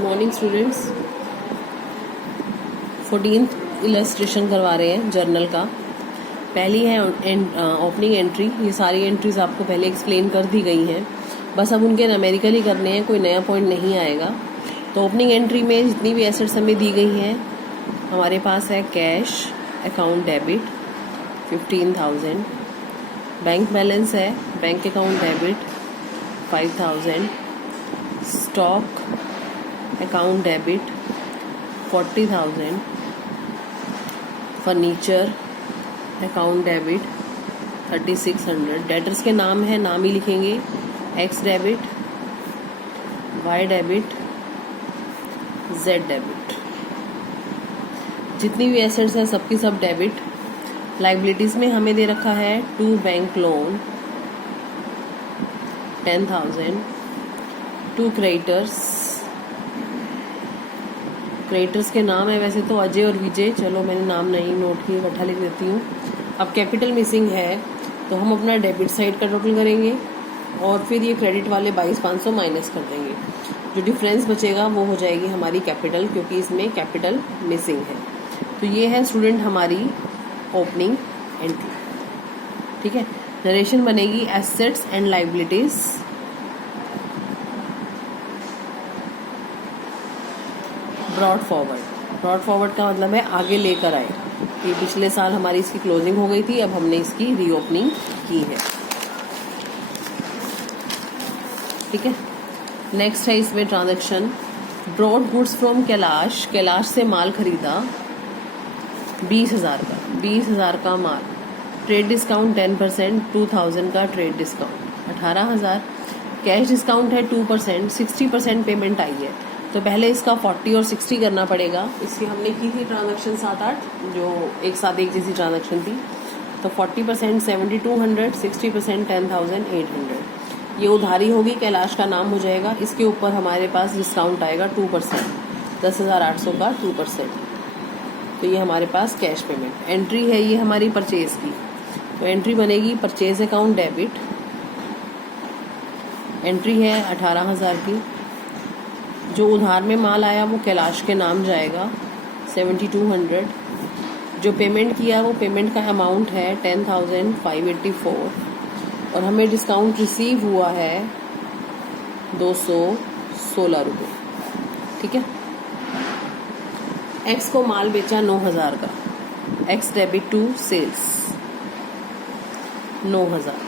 Morning students. 14th illustration करवा रहे हैं जर्नल का। पहली है ओपनिंग एंट्री। ये सारी एंट्रीज आपको पहले एक्सप्लेन कर दी गई हैं, बस अब उनके न्यूमेरिकली करने हैं, कोई नया पॉइंट नहीं आएगा। तो ओपनिंग एंट्री में जितनी भी एसेट्स हमें दी गई हैं, हमारे पास है cash account debit 15,000, bank balance है bank account debit 5,000, stock account debit 40,000, furniture account debit 3,600। Debtors के नाम है, नाम ही लिखेंगे, X debit, Y debit, Z debit. जितनी भी एसेट्स हैं सबकी सब डेबिट। लाइबिलिटीज में हमें दे रखा है 2 बैंक लोन 10,000, 2 क्रेडिटर्स के नाम है वैसे तो अजय और विजय, चलो मैंने नाम नहीं नोट किए, इकट्ठा लिख देती हूँ। अब कैपिटल मिसिंग है तो हम अपना डेबिट साइड का टोटल करेंगे और फिर ये क्रेडिट वाले 22,500 माइनस कर देंगे। जो डिफरेंस बचेगा वो हो जाएगी हमारी कैपिटल, क्योंकि इसमें कैपिटल मिसिंग है। तो ये है स्टूडेंट हमारी ओपनिंग एंट्री। ठीक है, नरेशन बनेगी assets and liabilities. Brought forward का मतलब है आगे लेकर आए। ये पिछले साल हमारी इसकी क्लोजिंग हो गई थी, अब हमने इसकी रीओपनिंग की है। ठीक है, नेक्स्ट है इसमें transaction. Brought goods from Kailash से माल खरीदा 20,000 का माल। ट्रेड डिस्काउंट 10%, 2,000 का ट्रेड डिस्काउंट 18,000। कैश डिस्काउंट है 2%, 60% पेमेंट आई है। तो पहले इसका 40 और 60 करना पड़ेगा। इसकी हमने की थी ट्रांजैक्शन 7-8 जो एक साथ एक जैसी ट्रांजैक्शन थी। तो 40% 7,200, 60% 10,800। ये उधारी होगी, कैलाश का नाम हो जाएगा। इसके ऊपर हमारे पास डिस्काउंट आएगा 2%, 10,800 का 2%। तो ये हमारे पास कैश पेमेंट एंट्री है, ये हमारी परचेज की। तो एंट्री बनेगी परचेज अकाउंट डेबिट। एंट्री है 18,000 की। जो उधार में माल आया वो कैलाश के नाम जाएगा 7,200। जो पेमेंट किया वो पेमेंट का अमाउंट है 10,584 और हमें डिस्काउंट रिसीव हुआ है 216 रुपये। ठीक है, एक्स को माल बेचा 9,000 का, एक्स डेबिट टू सेल्स 9,000।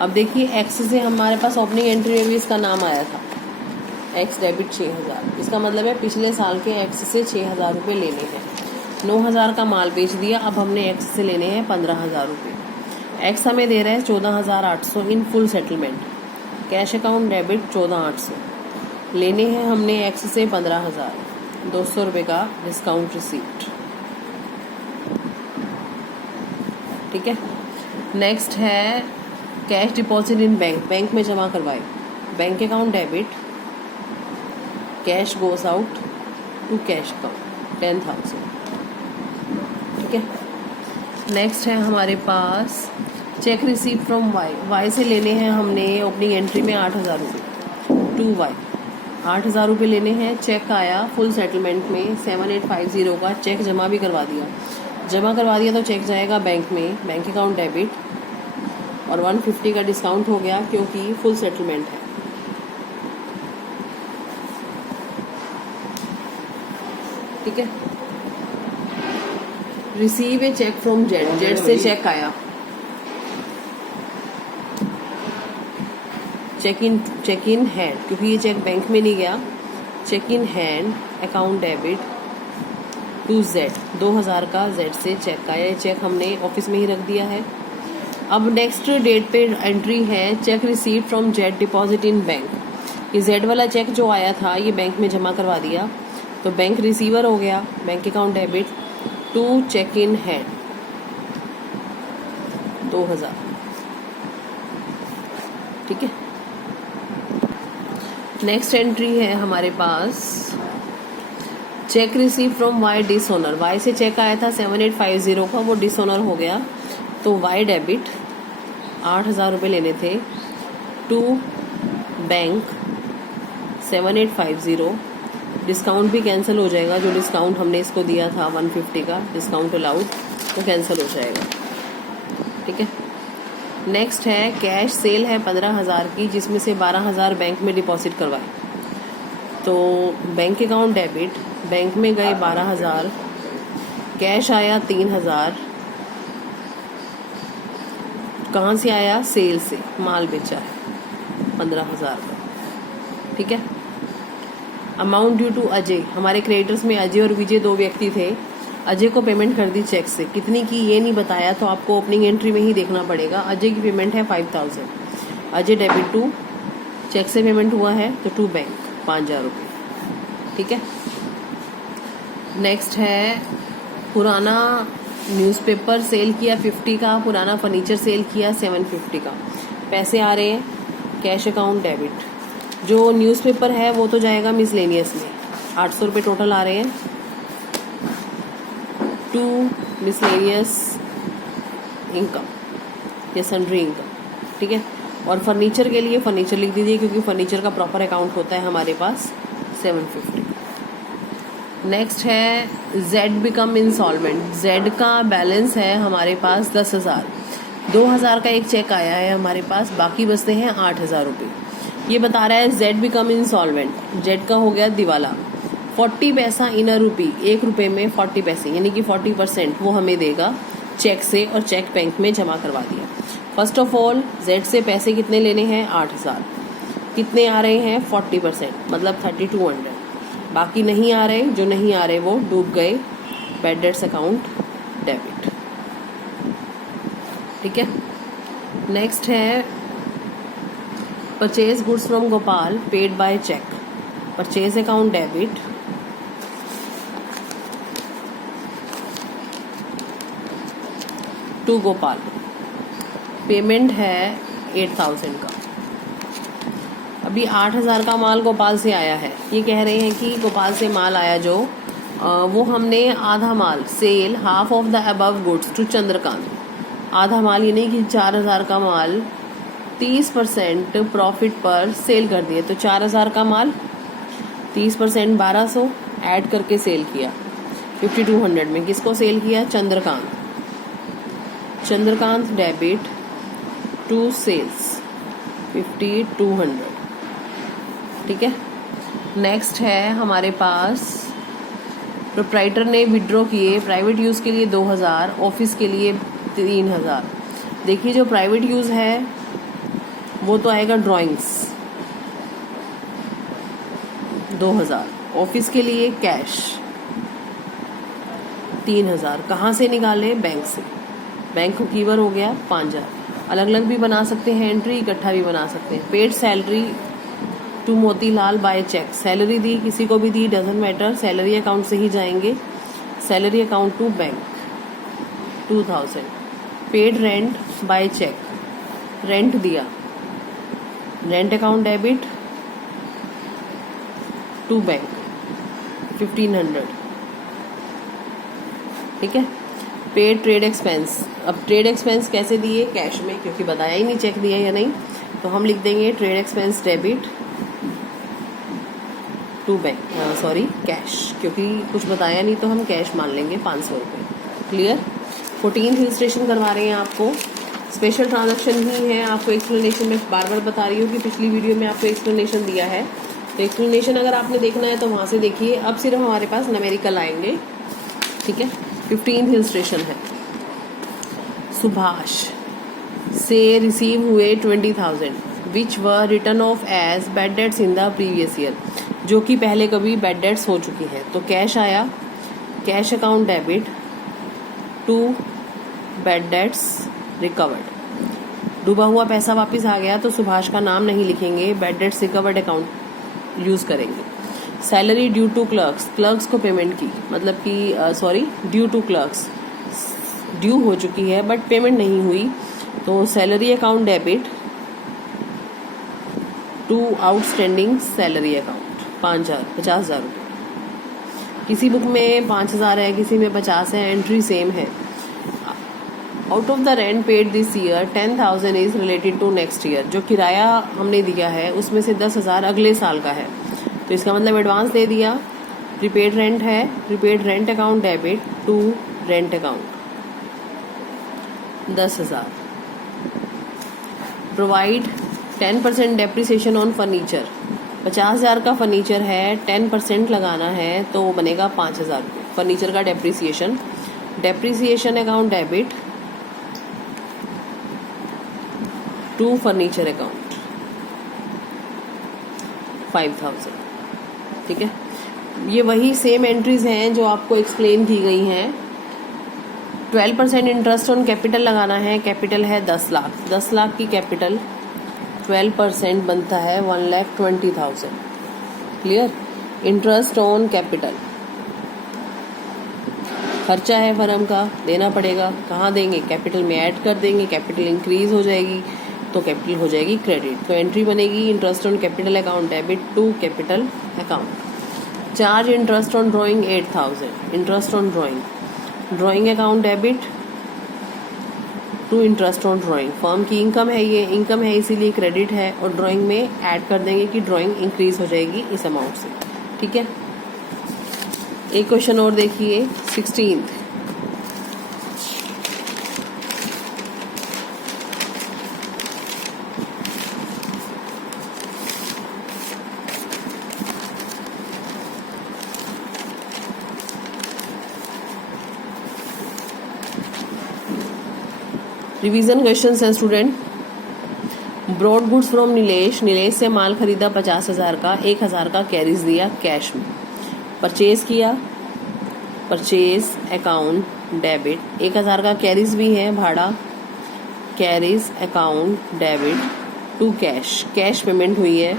अब देखिए एक्स से हमारे पास ओपनिंग एंट्री में भी इसका नाम आया था, एक्स डेबिट 6,000। इसका मतलब है पिछले साल के एक्स से 6,000 रुपये लेने हैं। 9,000 का माल बेच दिया, अब हमने एक्स से लेने हैं 15,000 रुपये। एक्स हमें दे रहा है 14,800 इन full settlement. Cash account debit 14,800। लेने हैं हमने एक्स से 15,000, 200 रुपये का डिस्काउंट रिसीप्ट। ठीक है, नेक्स्ट है कैश डिपॉजिट इन बैंक में जमा करवाए। Bank account debit, cash goes out to cash account 10,000। ठीक है, नेक्स्ट है हमारे पास चेक रिसीव फ्रॉम वाई से लेने हैं हमने ओपनिंग एंट्री में 8,000 रुपये टू वाई। 8,000 रुपये लेने हैं। चेक आया फुल सेटलमेंट में 7,850 का। चेक जमा भी करवा दिया तो चेक जाएगा बैंक में, बैंक अकाउंट डेबिट, और 150 का डिस्काउंट हो गया क्योंकि फुल सेटलमेंट है। ठीक है, receive a cheque from Z से चेक आया। चेक इन हैंड, क्योंकि ये चेक बैंक में नहीं गया। Cheque in hand account debit to Z, 2,000 का जेड से चेक आया। चेक हमने ऑफिस में ही रख दिया है। अब नेक्स्ट डेट पे एंट्री है check receive from Z deposit in bank. ये जेड वाला चेक जो आया था ये बैंक में जमा करवा दिया, तो बैंक रिसीवर हो गया। Bank account debit to cheque in hand 2,000। ठीक है, नेक्स्ट एंट्री है हमारे पास cheque receive from Y dishonour. Y से चेक आया था 7,850 का, वो डिसओनर हो गया। तो वाई डेबिट 8,000 रुपये लेने थे टू बैंक 7850। डिस्काउंट भी कैंसिल हो जाएगा, जो डिस्काउंट हमने इसको दिया था 150 का डिस्काउंट अलाउड, तो कैंसिल हो जाएगा। ठीक है। नेक्स्ट है कैश सेल है 15,000 की, जिसमें से 12,000 बैंक में डिपॉजिट करवाए। तो बैंक अकाउंट डेबिट, बैंक में गए 12,000, कैश आया 3,000। कहाँ से आया? सेल से, माल बेचा है 15,000 का। ठीक है। अमाउंट ड्यू टू अजय, हमारे क्रेडिटर्स में अजय और विजय 2 व्यक्ति थे। अजय को पेमेंट कर दी चेक से, कितनी की ये नहीं बताया, तो आपको ओपनिंग एंट्री में ही देखना पड़ेगा। अजय की पेमेंट है 5,000, अजय डेबिट टू, चेक से पेमेंट हुआ है तो टू बैंक 5,000 रुपये। ठीक है। नेक्स्ट है पुराना न्यूज़पेपर सेल किया 50 का, पुराना फर्नीचर सेल किया 750 का। पैसे आ रहे हैं कैश अकाउंट डेबिट। जो न्यूज़पेपर है वो तो जाएगा मिसलेनियस में, 800 रुपये टोटल आ रहे हैं, टू मिसलेनियस इनकम या सन्ड्री इनकम। ठीक है। और फर्नीचर के लिए फर्नीचर लिख दीजिए, क्योंकि फर्नीचर का प्रॉपर अकाउंट होता है हमारे पास 750। नेक्स्ट है जेड बिकम इंसॉल्वेंट। जेड का बैलेंस है हमारे पास 10,000, 2,000 का एक चेक आया है हमारे पास, बाकी बचते हैं 8,000 रुपये। ये बता रहा है जेड बिकम इंसॉल्वेंट, जेड का हो गया दिवाला। 40 पैसा इन अ रुपी, 1 रुपये में 40 पैसे, यानी कि 40% वो हमें देगा चेक से, और चेक बैंक में जमा करवा दिया। फर्स्ट ऑफ ऑल जेड से पैसे कितने लेने हैं? 8,000। कितने आ रहे हैं? 40%, मतलब 3200। बाकी नहीं आ रहे, जो नहीं आ रहे वो डूब गए बैड डेट्स अकाउंट डेबिट। ठीक है। नेक्स्ट है purchase goods from Gopal paid by cheque, purchase account debit, to Gopal. Payment है 8,000 का। अभी 8,000 का माल गोपाल से आया है। ये कह रहे हैं कि गोपाल से माल आया जो वो हमने आधा माल sale half of the above goods to Chandrakant. आधा माल यानी कि 4,000 का माल 30% प्रॉफिट पर सेल कर दिए। तो 4,000 का माल 30% 1,200 ऐड करके सेल किया 5,200 में। किसको सेल किया? Chandrakant. Chandrakant debit to sales 5,200। ठीक है। नेक्स्ट है हमारे पास प्रोप्राइटर ने विड्रॉ किए प्राइवेट यूज़ के लिए 2,000, ऑफिस के लिए 3,000। देखिए जो प्राइवेट यूज़ है वो तो आएगा ड्राइंग्स 2,000, ऑफिस के लिए कैश 3,000। कहाँ से निकाले? बैंक से। बैंक को कीवर हो गया 5,000। अलग अलग भी बना सकते हैं एंट्री, इकट्ठा भी बना सकते हैं। Paid salary to Motilal by cheque, salary दी किसी को भी दी, डजेंट मैटर, सैलरी अकाउंट से ही जाएंगे। Salary account to bank 2,000। Paid rent by cheque, rent दिया, rent account debit to bank 1,500। ठीक है। पेड ट्रेड एक्सपेंस, अब ट्रेड एक्सपेंस कैसे दिए? कैश में, क्योंकि बताया ही नहीं चेक दिया या नहीं, तो हम लिख देंगे trade expense debit to bank, sorry cash, क्योंकि कुछ बताया नहीं तो हम कैश मान लेंगे 500 रुपये। क्लियर। 14 हिल स्टेशन करवा रहे हैं आपको, स्पेशल ट्रांजैक्शन ही है। आपको एक्सप्लेनेशन में बार बार बता रही हूँ कि पिछली वीडियो में आपको एक्सप्लेनेशन दिया है, तो एक्सप्लेनेशन अगर आपने देखना है तो वहाँ से देखिए। अब सिर्फ हमारे पास न्यूमेरिकल आएंगे। ठीक है। 15 हिल स्टेशन है। सुभाष से रिसीव हुए 20,000 which were written off as bad debts in the previous year, जो कि पहले कभी बैड डेट्स हो चुकी है। तो कैश आया, cash account debit to bad debts recovered. डूबा हुआ पैसा वापस आ गया तो सुभाष का नाम नहीं लिखेंगे, bad debts recovered account use करेंगे। Salary due to clerks, clerks को पेमेंट की, मतलब कि sorry due to clerks, due हो चुकी है बट पेमेंट नहीं हुई, तो salary account debit to outstanding salary account 50,000 रुपये। किसी बुक में 5,000 है, किसी में 50 है, एंट्री सेम है। Out of the rent paid this year 10,000 is related to next year, जो किराया हमने दिया है उसमें से 10,000 अगले साल का है। तो इसका मतलब एडवांस दे दिया। प्रीपेड रेंट है, prepaid rent account debit to rent account 10,000। Provide 10% depreciation on furniture. 50,000 का फर्नीचर है, 10% लगाना है तो वो बनेगा 5,000 रुपये फर्नीचर का depreciation. Depreciation account debit to furniture account 5,000। ठीक है, ये वही सेम एंट्रीज हैं जो आपको एक्सप्लेन की गई हैं। 12% इंटरेस्ट ऑन कैपिटल लगाना है, कैपिटल है 10 लाख, 10 लाख की कैपिटल 12% बनता है 1,20,000। क्लियर। इंटरेस्ट ऑन कैपिटल खर्चा है फर्म का, देना पड़ेगा। कहाँ देंगे? कैपिटल में ऐड कर देंगे, कैपिटल इंक्रीज हो जाएगी तो कैपिटल हो जाएगी क्रेडिट। तो एंट्री बनेगी interest on capital account debit to capital account. Charge interest on drawing 8,000, interest on drawing, drawing account debit to interest on drawing. Firm की इनकम है, ये इनकम है इसीलिए क्रेडिट है, और ड्राइंग में ऐड कर देंगे कि ड्राइंग इंक्रीज हो जाएगी इस अमाउंट से। ठीक है, एक क्वेश्चन और देखिए 16th। रिवीजन क्वेश्चंस हैं student. Brought goods from Nilesh, Nilesh से माल खरीदा 50,000 का, 1,000 का कैरीज दिया कैश में। परचेज किया, परचेज अकाउंट डेबिट 1,000 का कैरीज भी है भाड़ा, carriage account debit to cash, cash payment हुई है।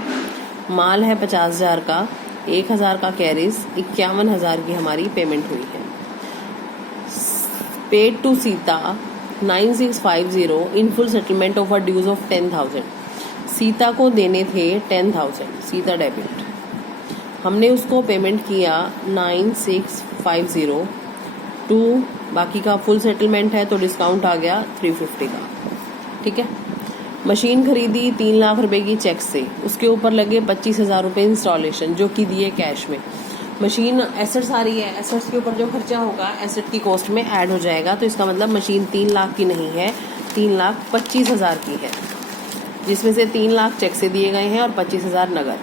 माल है 50,000 का, 1,000 का कैरीज, 51,000 की हमारी पेमेंट हुई है। Paid to Sita 9650 in full settlement of dues of 10,000। Sita को देने थे 10,000, सीता डेबिट, हमने उसको पेमेंट किया 9650 टू, बाकी का फुल सेटलमेंट है तो डिस्काउंट आ गया 350 का। ठीक है, मशीन खरीदी 3 लाख रुपए की चेक से, उसके ऊपर लगे 25,000 रुपये इंस्टॉलेशन जो कि दिए कैश में। मशीन एसेट्स आ रही है, एसेट्स के ऊपर जो खर्चा होगा एसेट की कॉस्ट में ऐड हो जाएगा, तो इसका मतलब मशीन 3 लाख की नहीं है, 3,25,000 की है, जिसमें से 3 लाख चेक से दिए गए हैं और 25,000 नगद।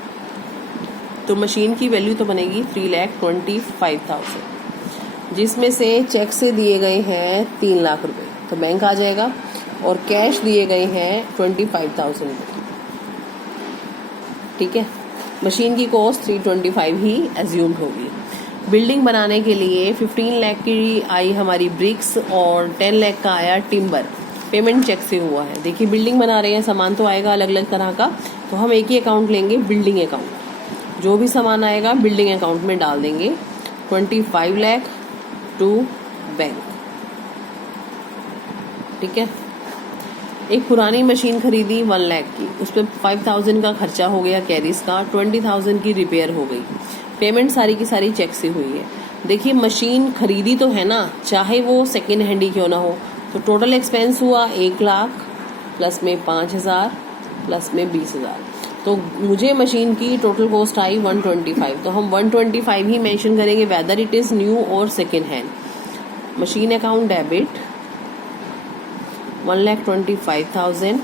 तो मशीन की वैल्यू तो बनेगी 3,25,000, जिसमें से चेक से दिए गए हैं 3 लाख रुपए तो बैंक आ जाएगा, और कैश दिए गए हैं 25,000 रुपये। ठीक है, मशीन की कॉस्ट 325 ही एज्यूम्ड होगी। बिल्डिंग बनाने के लिए 15 लाख की आई हमारी ब्रिक्स और 10 लाख का आया टिम्बर, पेमेंट चेक से हुआ है। देखिए बिल्डिंग बना रहे हैं, सामान तो आएगा अलग अलग तरह का, तो हम एक ही अकाउंट लेंगे, बिल्डिंग अकाउंट। जो भी सामान आएगा बिल्डिंग अकाउंट में डाल देंगे। 25 लाख टू बैंक। ठीक है, एक पुरानी मशीन खरीदी 1 लाख की, उस पर 5,000 का खर्चा हो गया कैरीज का, 20,000 की रिपेयर हो गई, पेमेंट सारी की सारी चेक से हुई है। देखिए मशीन खरीदी तो है ना, चाहे वो सेकेंड हैंड ही क्यों ना हो, तो टोटल एक्सपेंस हुआ 1 लाख प्लस में 5,000 प्लस में 20,000, तो मुझे मशीन की टोटल कॉस्ट आई 125। तो हम 125 ही मेंशन करेंगे वेदर इट इज़ न्यू और second hand. Machine account debit 1,25,000,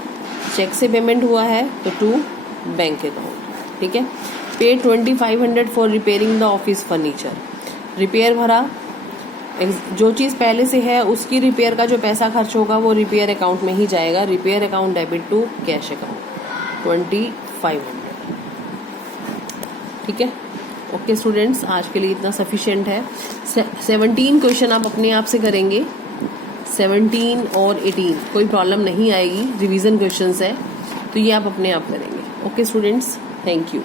cheque से पेमेंट हुआ है तो टू बैंक अकाउंट। ठीक है, पे 2,500 for repairing the office furniture, repair भरा, जो चीज़ पहले से है उसकी रिपेयर का जो पैसा खर्च होगा वो रिपेयर अकाउंट में ही जाएगा, repair account debit to cash account 2,500। ठीक है, ओके स्टूडेंट्स, आज के लिए इतना सफिशिएंट है। 17 क्वेश्चन आप अपने आप से करेंगे, 17 और 18 कोई प्रॉब्लम नहीं आएगी, रिवीजन क्वेश्चंस है तो ये आप अपने आप करेंगे। Okay students, thank you.